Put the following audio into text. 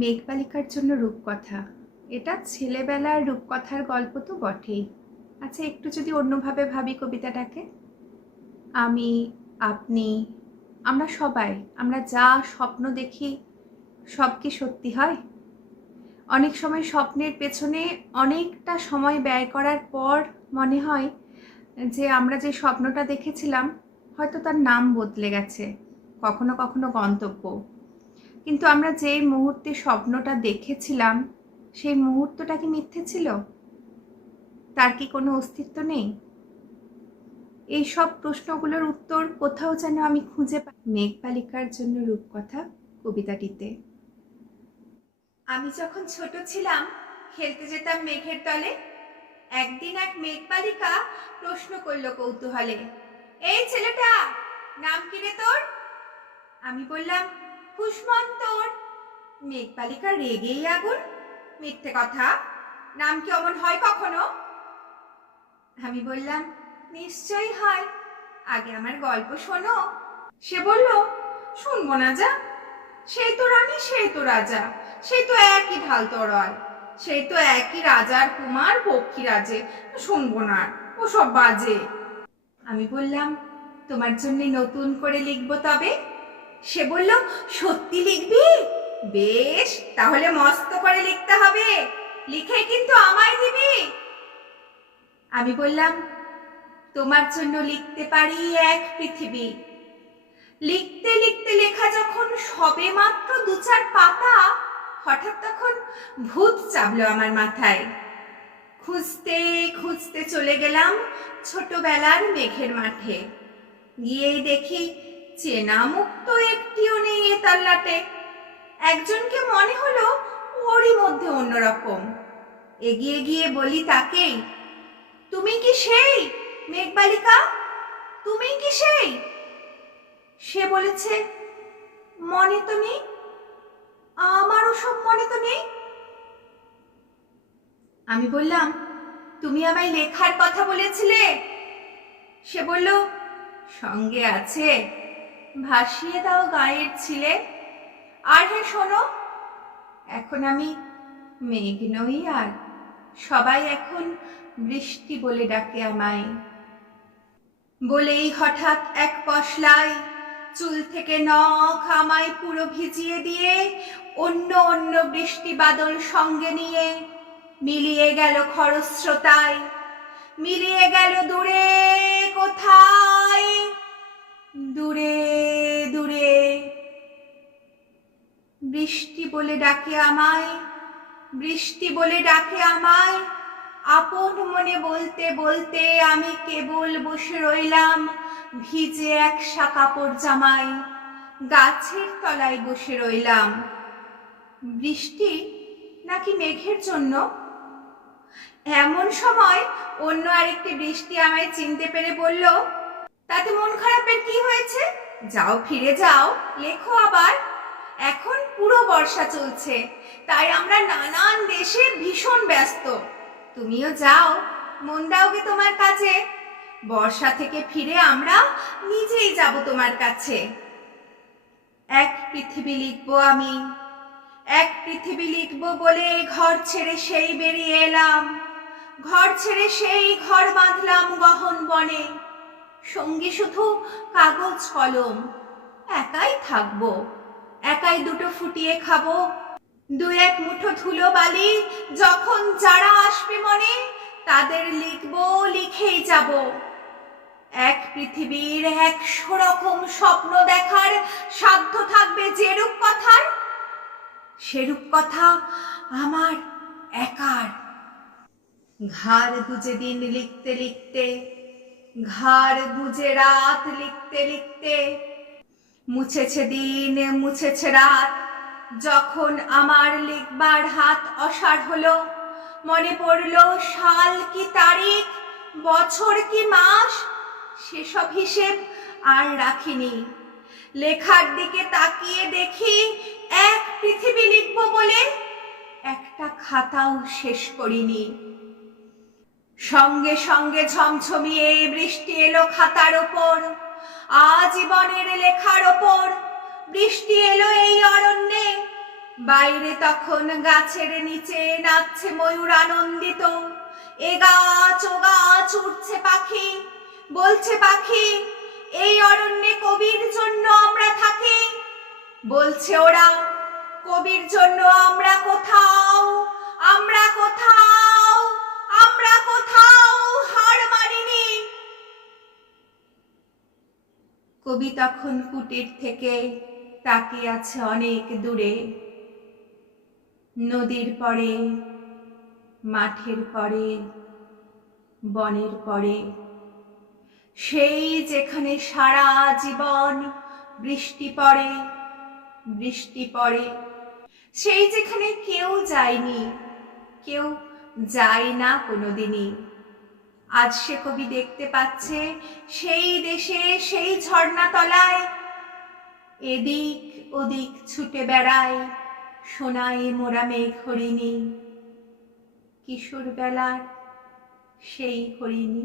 মেঘবালিকার জন্য রূপকথা। এটা ছেলেবেলার রূপকথার গল্প তো বটেই। আচ্ছা, একটু যদি অন্যভাবে ভাবি কবিতাটাকে, আমি, আপনি, আমরা সবাই, আমরা যা স্বপ্ন দেখি সব কি সত্যি হয়? অনেক সময় স্বপ্নের পেছনে অনেকটা সময় ব্যয় করার পর মনে হয় যে আমরা যে স্বপ্নটা দেখেছিলাম হয়তো তার নাম বদলে গেছে, কখনো কখনো গন্তব্য। কিন্তু আমরা যে মুহূর্তে স্বপ্নটা দেখেছিলাম সেই মুহূর্তটা কি মিথ্যে ছিল? তার কি কোনো অস্তিত্ব নেই? এই সব প্রশ্নগুলোর উত্তর কোথাও যেন আমি খুঁজে পাই মেঘবালিকার জন্য রূপকথা কবিতাটিতে। আমি যখন ছোট ছিলাম খেলতে যেতাম মেঘের তলে। একদিন এক মেঘবালিকা প্রশ্ন করলো কৌতূহলে, এই ছেলেটা, নাম কি রে তোর? আমি বললাম, কুসমন্তর। মেঘবালিকা রেগেই আগুন, মিথ্যে কথা, নাম কি অমন হয় কখনো? আমি বললাম, নিশ্চয়ই হয়, আগে আমার গল্প শোনো। সে বলল, শুনবো না যা, সেই তো রানী সেই তো রাজা, সেই তো একই ঢাল তরোয়াল, সেই তো একই রাজার কুমার পক্ষী রাজে, শুনবো না, ওসব বাজে। আমি বললাম, তোমার জন্য নতুন করে লিখবো তবে। সে বলল, সত্যি লিখবি? বেশ, তাহলে মস্ত করে লিখতে হবে, লিখে কিন্তু আমায় দিবি। আমি বললাম, তোমার জন্য লিখতে পারি এক পৃথিবী। লিখতে লিখতে লেখা যখন সবে মাত্র 2-4 পাতা, হঠাৎ তখন ভূত চাপলো আমার মাথায়। খুঁজতে খুঁজতে চলে গেলাম ছোটবেলার মেঘের মাঠে। গিয়েই দেখি চেনা মুখ তো একটিও নেই এ তল্লাটে। একজনকে মনে হলো ওরই মধ্যে অন্যরকম। এগিয়ে গিয়ে বলি তাকেই, তুমি কি সেই মেঘবালিকা? তুমি কি সেই? সে বলেছে, মনে তো নেই, আমারও সব মনে তো নেই। আমি বললাম, তুমি আমায় লেখার কথা বলেছিলে। সে বলল, সঙ্গে আছে, ভাসিয়ে দাও গায়ের ছিলে। আর হে শোনো, এখন আমি মেঘ নই আর, সবাই এখন বৃষ্টি বলে ডাকে আমায়। বলেই হঠাৎ এক পশলায় চুল থেকে নখ আমায় পুরো ভিজিয়ে দিয়ে অন্য অন্য বৃষ্টি বাদল সঙ্গে নিয়ে মিলিয়ে গেল খরস্রোতায়, মিলিয়ে গেল দূরে কোথায়, দূরে দূরে। বৃষ্টি বলে ডাকে আমায়, বৃষ্টি বলে ডাকে আমায়। আপন মনে বলতে বলতে আমি কেবল বসে রইলাম ভিজে একসা কাপড় জামায়, গাছের তলায় বসে রইলাম। বৃষ্টি নাকি মেঘের জন্য? এমন সময় অন্য আরেকটি বৃষ্টি আমায় চিনতে পেরে বলল, তাতে মন খারাপের কি হয়েছে? যাও, ফিরে যাও, লেখো আবার। এখন পুরো বর্ষা চলছে, তাই আমরা নানান দেশে ভীষণ ব্যস্ত। তুমিও যাও, মন দাওগে তোমার কাজে। বর্ষা থেকে ফিরে আমরা নিজেই যাব তোমার কাছে। এক পৃথিবী লিখবো আমি, এক পৃথিবী লিখবো বলে ঘর ছেড়ে সেই বেরিয়ে এলাম। ঘর ছেড়ে সেই ঘর বাঁধলাম গহন বনে, সঙ্গী শুধু কাগজ কলম। একাই থাকবো, একাই দুটো ফুটিয়ে খাবো, 2-1 মুঠো ধুলো বালি যখন যারা আসবে মনে তাদের লিখবো, লিখেই যাব। এক পৃথিবীর 100 রকম স্বপ্ন দেখার সাধ্য থাকবে যেরূপ কথার, সেরূপ কথা আমার একার। ঘাড় গুজে দিন লিখতে লিখতে, ঘাড় গুজে রাত লিখতে লিখতে, মুছেছে দিন মুছেছে রাত। যখন আমার লিখবার হাত অসাড় হলো, মনে পড়লো সাল কি তারিখ, বছর কি মাস, সেসব হিসেব আর রাখিনি। লেখার দিকে তাকিয়ে দেখি এক পৃথিবী লিখবো বলে একটা খাতাও শেষ করিনি। সঙ্গে সঙ্গে ঝমঝমিয়ে বৃষ্টি এলো খাতার ওপর, আজীবনের লেখার ওপর। বৃষ্টি এলো এই অরণ্যে, বাইরে তখন গাছের নিচে নাচছে ময়ূর আনন্দিত। এ গাছ ও গাছ উঠছে পাখি, বলছে পাখি এই অরণ্যে কবির জন্য আমরা থাকি। বলছে ওরা কবির জন্য আমরা কোথাও, আমরা কোথাও, আমরা কোথাও হার মানিনি। কবি তখন কুটির থেকে তাকিয়ে আছে অনেক দূরে, নদীর পরে, মাঠের পরে, বনের পরে, সেই যেখানে সারা জীবন বৃষ্টি পড়ে, বৃষ্টি পড়ে, সেই যেখানে কেউ যায়নি, কেউ যায় না কোনোদিনই। আজ সে কবি দেখতে পাচ্ছে সেই দেশে, সেই ঝর্ণা তলায় এদিক ওদিক ছুটে বেড়ায় সোনায় মোরা মেঘ হরিণী, কিশোর বেলার সেই হরিণী।